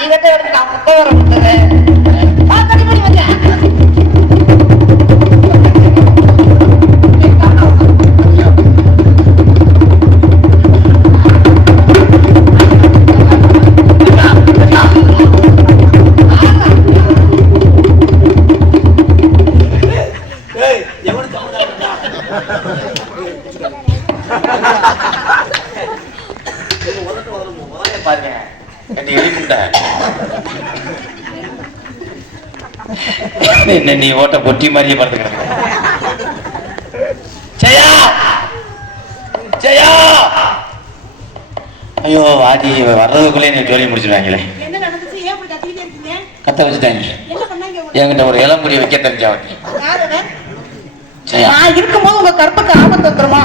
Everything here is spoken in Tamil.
நீ கட்ட எடுத்து நான் குப்பை வர விட்டுறேன். தண்ணி பண்ணி வந்தேன். பாருங்க என்ன நீ ஓட்ட பொட்டி மாதிரியே படுத்துக்கிற. ஜெயா ஜெயா ஐயோ ஆதி வர்றதுக்குள்ளே நீ ஜோலி முடிச்சிருவாங்களே. கத்த வச்சுட்டாங்க. என்கிட்ட ஒரு இளம்புரி வைக்க தெரிஞ்சா இருக்கும்போது உங்க கற்புக்கு ஆபத்து வந்துருமா?